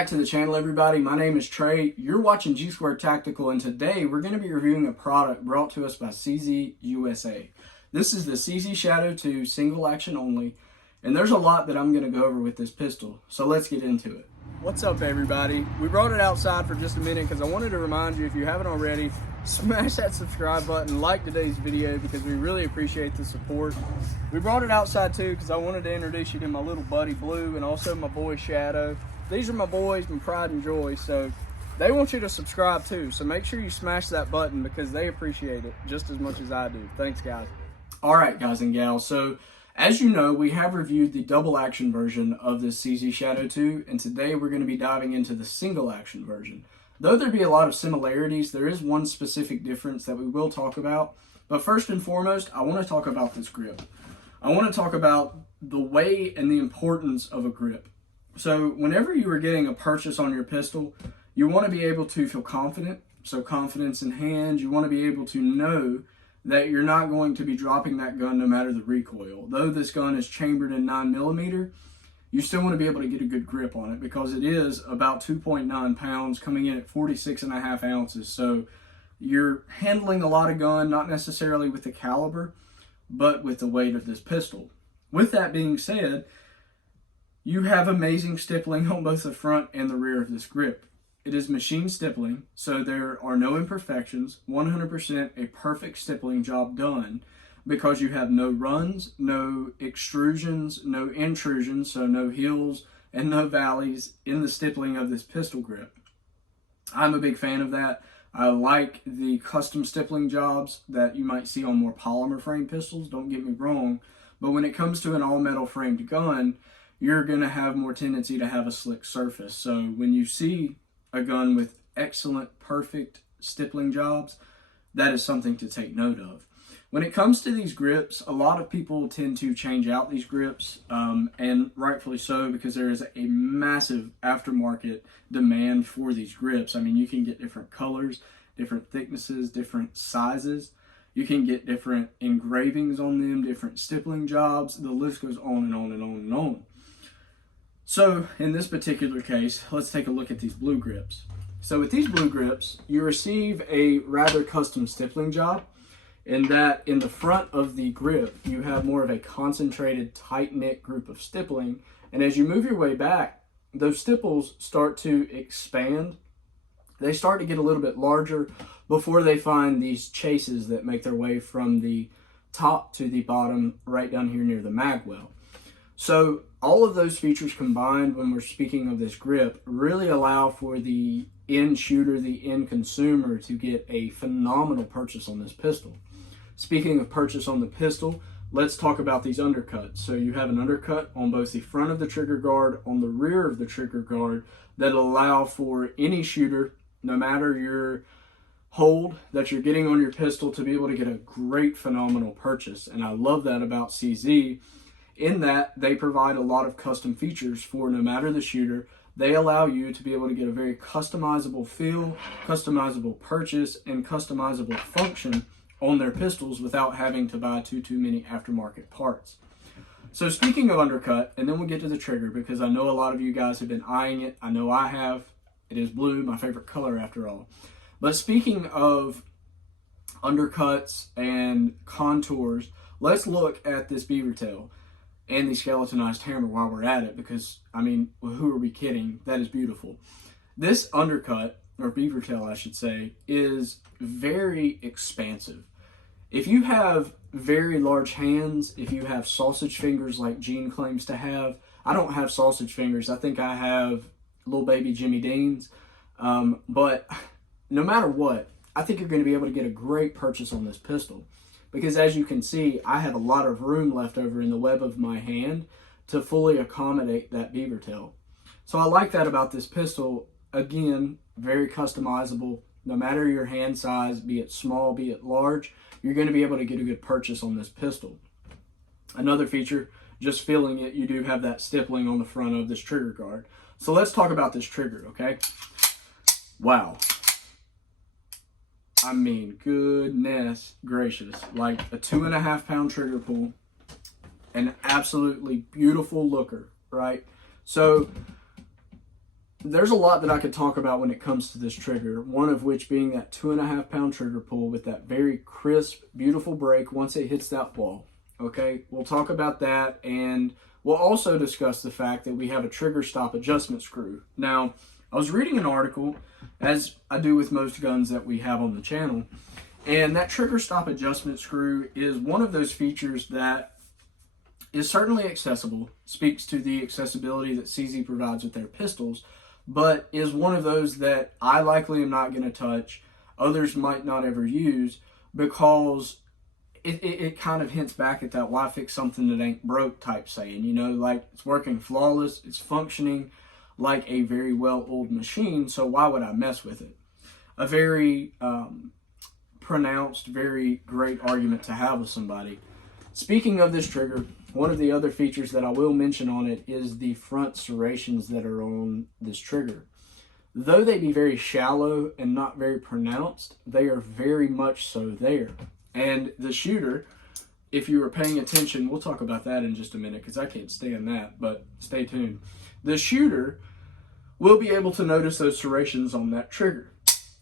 back to the channel, everybody. My name is Trey. You're watching G Squared Tactical, and today we're going to be reviewing a product brought to us by CZ USA. This is the CZ Shadow 2 single action only, and there's a lot that I'm going to go over with this pistol, so let's get into it. What's up, everybody? We brought it outside for just a minute because I wanted to remind you, if you haven't already, smash that subscribe button, like today's video, because we really appreciate the support. We brought it outside too because I wanted to introduce you to my little buddy Blue and also my boy Shadow. These are my boys, my pride and joy, so they want you to subscribe too. So make sure you smash that button because they appreciate it just as much as I do. Thanks, guys. All right, guys and gals. So as you know, we have reviewed the double action version of this CZ Shadow 2, and today we're going to be diving into the single action version. Though there be a lot of similarities, there is one specific difference that we will talk about. But first and foremost, I want to talk about this grip. I want to talk about the weight and the importance of a grip. So whenever you are getting a purchase on your pistol, you want to be able to feel confident. So confidence in hand, you want to be able to know that you're not going to be dropping that gun no matter the recoil. Though this gun is chambered in 9mm, you still want to be able to get a good grip on it because it is about 2.9 pounds coming in at 46.5 ounces. So you're handling a lot of gun, not necessarily with the caliber, but with the weight of this pistol. With that being said, you have amazing stippling on both the front and the rear of this grip. It is machine stippling, so there are no imperfections, 100% a perfect stippling job done, because you have no runs, no extrusions, no intrusions, so no hills and no valleys in the stippling of this pistol grip. I'm a big fan of that. I like the custom stippling jobs that you might see on more polymer frame pistols, don't get me wrong, but when it comes to an all metal framed gun, you're going to have more tendency to have a slick surface. So when you see a gun with excellent, perfect stippling jobs, that is something to take note of. When it comes to these grips, a lot of people tend to change out these grips, and rightfully so, because there is a massive aftermarket demand for these grips. I mean, you can get different colors, different thicknesses, different sizes. You can get different engravings on them, different stippling jobs. The list goes on and on and on and on. So in this particular case, let's take a look at these blue grips. So with these blue grips, you receive a rather custom stippling job, in that in the front of the grip, you have more of a concentrated, tight-knit group of stippling. And as you move your way back, those stipples start to expand. They start to get a little bit larger before they find these chases that make their way from the top to the bottom, right down here near the mag well. So all of those features combined, when we're speaking of this grip, really allow for the end shooter, the end consumer, to get a phenomenal purchase on this pistol. Speaking of purchase on the pistol, let's talk about these undercuts. So you have an undercut on both the front of the trigger guard, on the rear of the trigger guard, that allow for any shooter, no matter your hold that you're getting on your pistol, to be able to get a great, phenomenal purchase. And I love that about CZ, in that they provide a lot of custom features for no matter the shooter. They allow you to be able to get a very customizable feel, customizable purchase, and customizable function on their pistols without having to buy too many aftermarket parts. So speaking of undercut, and then we'll get to the trigger, because I know a lot of you guys have been eyeing it. I know I have. It is blue, my favorite color after all. But speaking of undercuts and contours, let's look at this beaver tail and the skeletonized hammer while we're at it, because, I mean, who are we kidding? That is beautiful. This undercut, or beaver tail I should say, is very expansive. If you have very large hands, if you have sausage fingers like Gene claims to have, I don't have sausage fingers. I think I have little baby Jimmy Dean's. But no matter what, I think you're going to be able to get a great purchase on this pistol. Because as you can see, I have a lot of room left over in the web of my hand to fully accommodate that beaver tail. So I like that about this pistol. Again, very customizable. No matter your hand size, be it small, be it large, you're going to be able to get a good purchase on this pistol. Another feature, just feeling it, you do have that stippling on the front of this trigger guard. So let's talk about this trigger, okay? Wow. I mean, goodness gracious. Like a 2.5 pound trigger pull. An absolutely beautiful looker, right? So there's a lot that I could talk about when it comes to this trigger, one of which being that 2.5 pound trigger pull with that very crisp, beautiful break once it hits that ball. Okay, we'll talk about that, and we'll also discuss the fact that we have a trigger stop adjustment screw. Now, I was reading an article, as I do with most guns that we have on the channel, and that trigger stop adjustment screw is one of those features that is certainly accessible, speaks to the accessibility that CZ provides with their pistols, but is one of those that I likely am not going to touch, others might not ever use, because it kind of hints back at that why fix something that ain't broke type saying, you know, like it's working flawless, it's functioning like a very well-oiled machine, so why would I mess with it? A very pronounced, very great argument to have with somebody. Speaking of this trigger, one of the other features that I will mention on it is the front serrations that are on this trigger. Though they be very shallow and not very pronounced, they are very much so there. And the shooter, if you were paying attention, we'll talk about that in just a minute because I can't stand that, but stay tuned. The shooter will be able to notice those serrations on that trigger.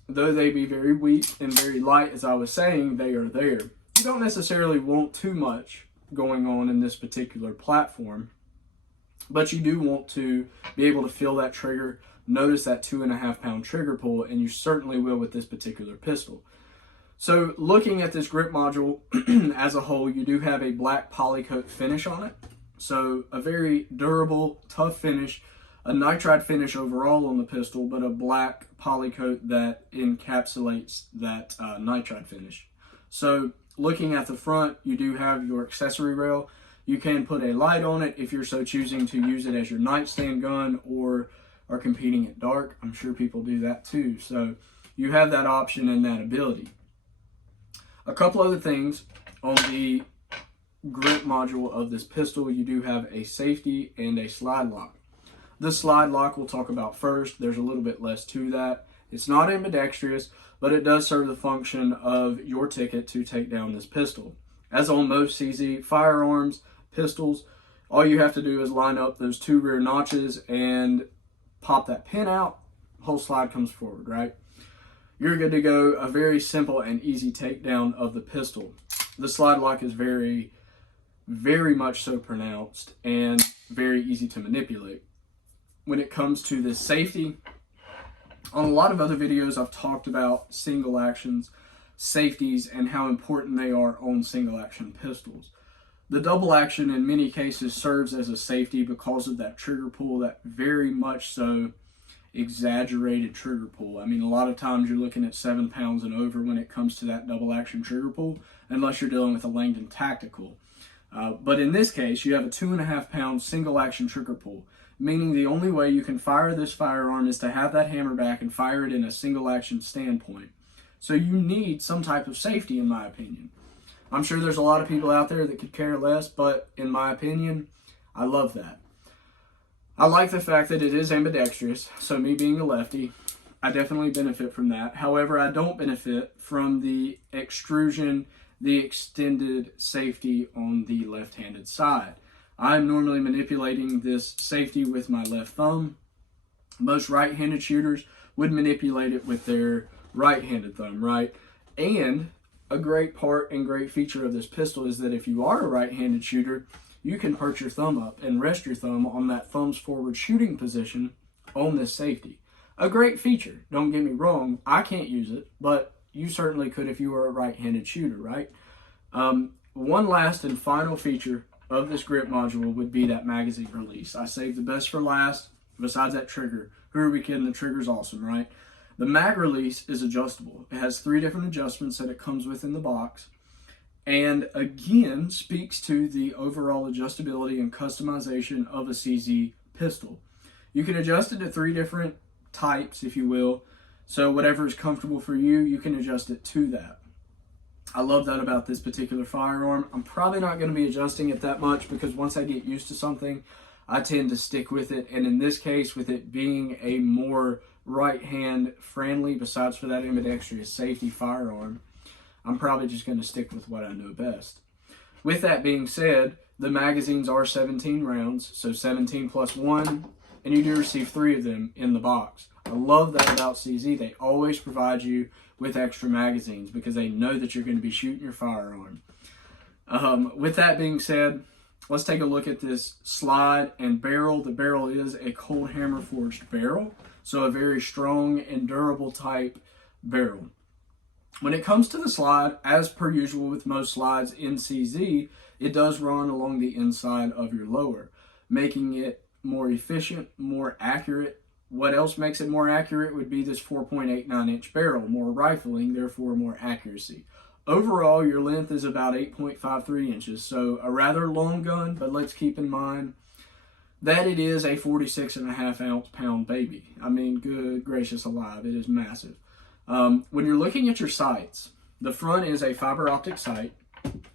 Though they be very weak and very light, as I was saying, they are there. You don't necessarily want too much going on in this particular platform, but you do want to be able to feel that trigger, notice that 2.5 pound trigger pull, and you certainly will with this particular pistol. So looking at this grip module as a whole, you do have a black polycoat finish on it. So a very durable, tough finish, a nitride finish overall on the pistol, but a black polycoat that encapsulates that nitride finish. So looking at the front, you do have your accessory rail. You can put a light on it if you're so choosing to use it as your nightstand gun or are competing at dark. I'm sure people do that too. So you have that option and that ability. A couple other things on the grip module of this pistol, you do have a safety and a slide lock. The slide lock we'll talk about first. There's a little bit less to that. It's not ambidextrous, but it does serve the function of your ticket to take down this pistol. As on most CZ firearms, pistols, all you have to do is line up those two rear notches and pop that pin out, whole slide comes forward, right? You're good to go. A very simple and easy takedown of the pistol. The slide lock is very, very much so pronounced and very easy to manipulate. When it comes to the safety, on a lot of other videos I've talked about single actions, safeties, and how important they are on single action pistols. The double action in many cases serves as a safety because of that trigger pull, that very much so exaggerated trigger pull. I mean, a lot of times you're looking at 7 pounds and over when it comes to that double action trigger pull, unless you're dealing with a Langdon Tactical. But in this case, you have a 2.5 pound single action trigger pull, meaning the only way you can fire this firearm is to have that hammer back and fire it in a single action standpoint. So you need some type of safety, in my opinion. I'm sure there's a lot of people out there that could care less, but in my opinion, I love that. I like the fact that it is ambidextrous, so me being a lefty, I definitely benefit from that. However, I don't benefit from the extrusion, the extended safety on the left-handed side. I'm normally manipulating this safety with my left thumb. Most right-handed shooters would manipulate it with their right-handed thumb, right? And a great part and great feature of this pistol is that if you are a right-handed shooter, you can perch your thumb up and rest your thumb on that thumb's forward shooting position on this safety. A great feature, don't get me wrong, I can't use it, but you certainly could if you were a right-handed shooter, right? One last and final feature of this grip module would be that magazine release. I saved the best for last, besides that trigger. Who are we kidding? The trigger's awesome, right? The mag release is adjustable. It has 3 different adjustments that it comes with in the box, and again speaks to the overall adjustability and customization of a CZ pistol. You can adjust it to 3 different types, if you will, so whatever is comfortable for you, you can adjust it to that. I love that about this particular firearm. I'm probably not going to be adjusting it that much because once I get used to something, I tend to stick with it. And in this case, with it being a more right-hand friendly, besides for that ambidextrous safety firearm, I'm probably just going to stick with what I know best. With that being said, the magazines are 17 rounds, so 17 plus 1 and you do receive 3 of them in the box. I love that about CZ. They always provide you with extra magazines because they know that you're going to be shooting your firearm. With that being said, let's take a look at this slide and barrel. The barrel is a cold hammer forged barrel, so a very strong and durable type barrel. When it comes to the slide, as per usual with most slides in CZ, it does run along the inside of your lower, making it more efficient, more accurate. What else makes it more accurate would be this 4.89 inch barrel, more rifling, therefore more accuracy. Overall, your length is about 8.53 inches, so a rather long gun, but let's keep in mind that it is a 46.5 pound baby. I mean, good gracious alive, it is massive. When you're looking at your sights, the front is a fiber optic sight.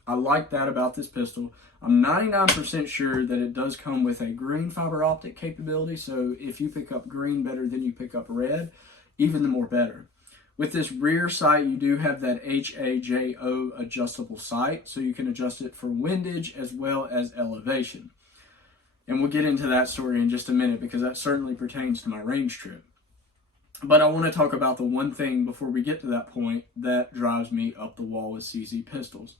I like that about this pistol. I'm 99% sure that it does come with a green fiber optic capability, so if you pick up green better than you pick up red, even the more better. With this rear sight, you do have that HAJO adjustable sight, so you can adjust it for windage as well as elevation. And we'll get into that story in just a minute because that certainly pertains to my range trip. But I want to talk about the one thing before we get to that point that drives me up the wall with CZ pistols.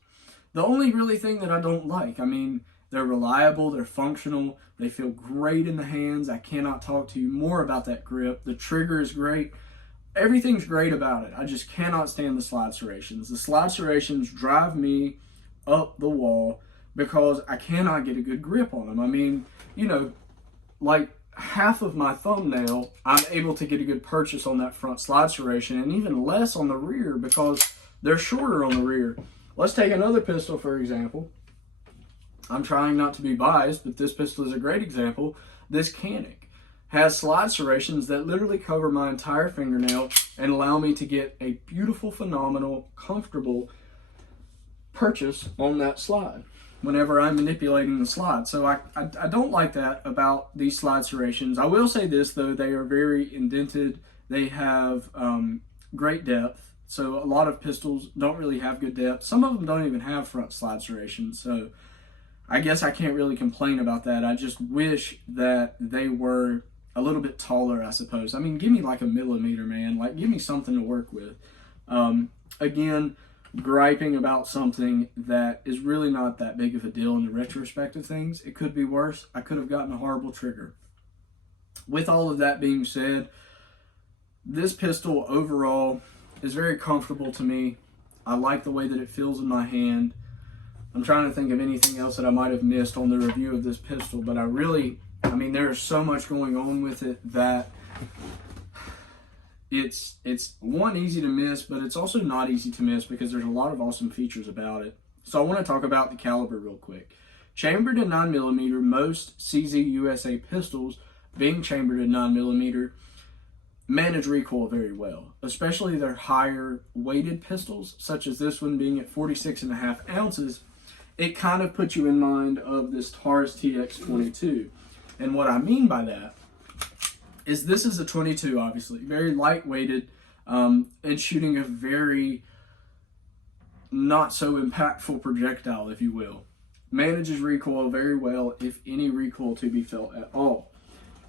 The only really thing that I don't like, I mean, they're reliable, they're functional, they feel great in the hands. I cannot talk to you more about that grip. The trigger is great. Everything's great about it. I just cannot stand the slide serrations. The slide serrations drive me up the wall because I cannot get a good grip on them. I mean, you know, like half of my thumbnail, I'm able to get a good purchase on that front slide serration, and even less on the rear because they're shorter on the rear. Let's take another pistol, for example. I'm trying not to be biased, but this pistol is a great example. This Canik has slide serrations that literally cover my entire fingernail and allow me to get a beautiful, phenomenal, comfortable purchase on that slide whenever I'm manipulating the slide. So I don't like that about these slide serrations. I will say this though, they are very indented. They have great depth. So a lot of pistols don't really have good depth. Some of them don't even have front slide serrations. So I guess I can't really complain about that. I just wish that they were a little bit taller, I suppose. I mean, give me like a millimeter, man. Like, give me something to work with. Again, griping about something that is really not that big of a deal in the retrospect of things. It could be worse. I could have gotten a horrible trigger. With all of that being said, this pistol overall is very comfortable to me. I like the way that it feels in my hand. I'm trying to think of anything else that I might have missed on the review of this pistol, but I mean, there is so much going on with it that it's one, easy to miss, but it's also not easy to miss because there's a lot of awesome features about it. So I want to talk about the caliber real quick. Chambered in 9mm, most CZ USA pistols being chambered in 9mm manage recoil very well, especially their higher weighted pistols, such as this one being at 46.5 ounces. It kind of puts you in mind of this Taurus TX22. And what I mean by that is this is a 22, obviously, very lightweighted, and shooting a very not so impactful projectile, if you will. Manages recoil very well, if any recoil to be felt at all.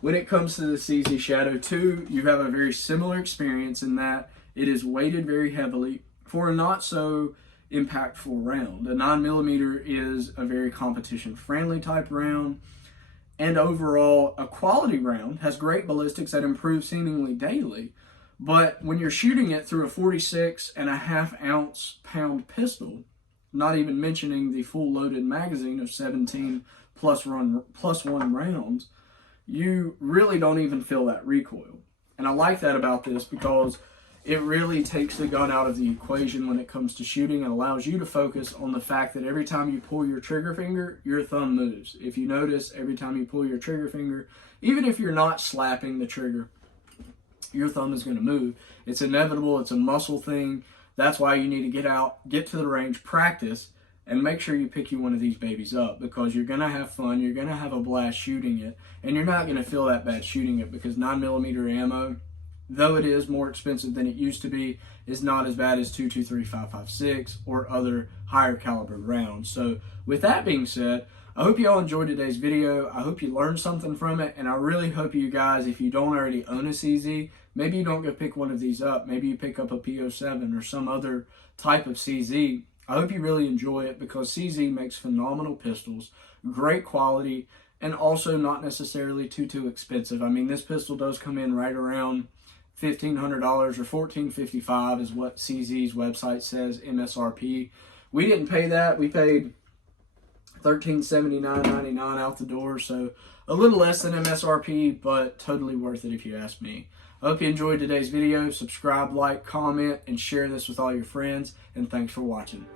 When it comes to the CZ Shadow 2, you have a very similar experience in that it is weighted very heavily for a not so impactful round. The 9mm is a very competition friendly type round, and overall a quality round, has great ballistics that improve seemingly daily, but when you're shooting it through a 46.5 ounce pound pistol, not even mentioning the full loaded magazine of 17 plus one rounds, you really don't even feel that recoil. And I like that about this because it really takes the gun out of the equation when it comes to shooting and allows you to focus on the fact that every time you pull your trigger finger, your thumb moves. If you notice, every time you pull your trigger finger, even if you're not slapping the trigger, your thumb is going to move. It's inevitable. It's a muscle thing. That's why you need to get out, get to the range, practice, and make sure you pick you one of these babies up because you're going to have fun, you're going to have a blast shooting it, and you're not going to feel that bad shooting it because 9mm ammo though it is more expensive than it used to be, is not as bad as 223 5.56 or other higher caliber rounds. So with that being said, I hope you all enjoyed today's video. I hope you learned something from it, and I really hope you guys, if you don't already own a CZ, maybe you don't go pick one of these up. Maybe you pick up a P07 or some other type of CZ. I hope you really enjoy it, because CZ makes phenomenal pistols, great quality, and also not necessarily too expensive. I mean, this pistol does come in right around $1,500 or $1,455 is what CZ's website says MSRP. We didn't pay that. We paid $1,379.99 out the door, so a little less than MSRP, but totally worth it if you ask me. I hope you enjoyed today's video. Subscribe, like, comment, and share this with all your friends, and thanks for watching.